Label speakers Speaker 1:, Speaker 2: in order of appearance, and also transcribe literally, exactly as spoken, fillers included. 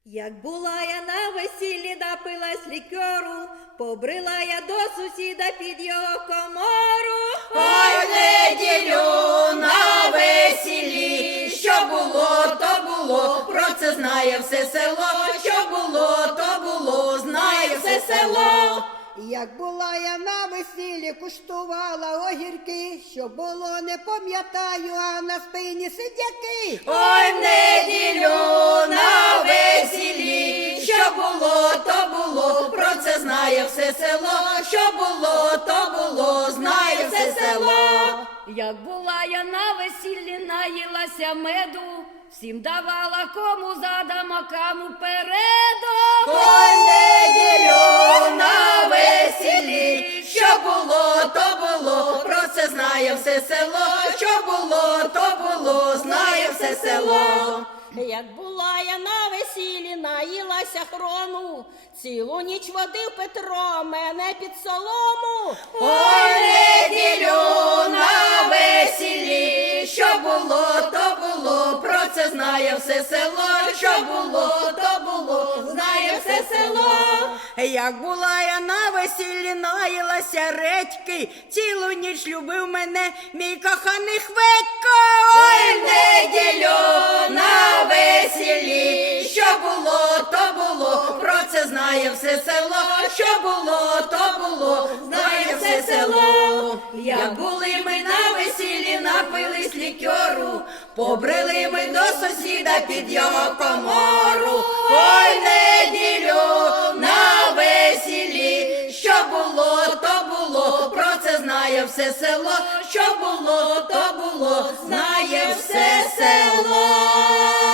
Speaker 1: Як була я на весіллі, напилась лікеру, побрила я до сусіда під його комору.
Speaker 2: Ой, неділю на весіллі, що було, то було, про це знає все село, що було, то було, знає все село.
Speaker 3: Як була я на весіллі, куштувала огірки, що було, не пам'ятаю, а на спині сидяки.
Speaker 2: Ой, в неділю на весіллі, що було, то було, про це знає все село, що було, то було, знає все село.
Speaker 4: Як була я на весіллі, наїлася меду, всім давала, кому задам, а кому переду.
Speaker 2: Ой, неділю на весіллі, що було, то було, про це знає все село, що було, то було, знає все село.
Speaker 5: Як була я на весіллі, наїлася хрону, цілу ніч водив Петро мене під солому.
Speaker 2: Ой, неділю на весіллі, що було, то було, про це знає все село, що було, то було, знає все село.
Speaker 6: Як була я на весіллі, наїлася редьки, цілу ніч любив мене мій коханий Хведько.
Speaker 2: Ой, неділю на весіллі, що було, то було, про це знає все село, що було, то було, знає все село. Як були ми на весіллі, напились лікеру, побрели ми до сусіда під його комору. Ой, неділю на весіллі, що було, то було, про це знає все село, що було, то було, знає все село.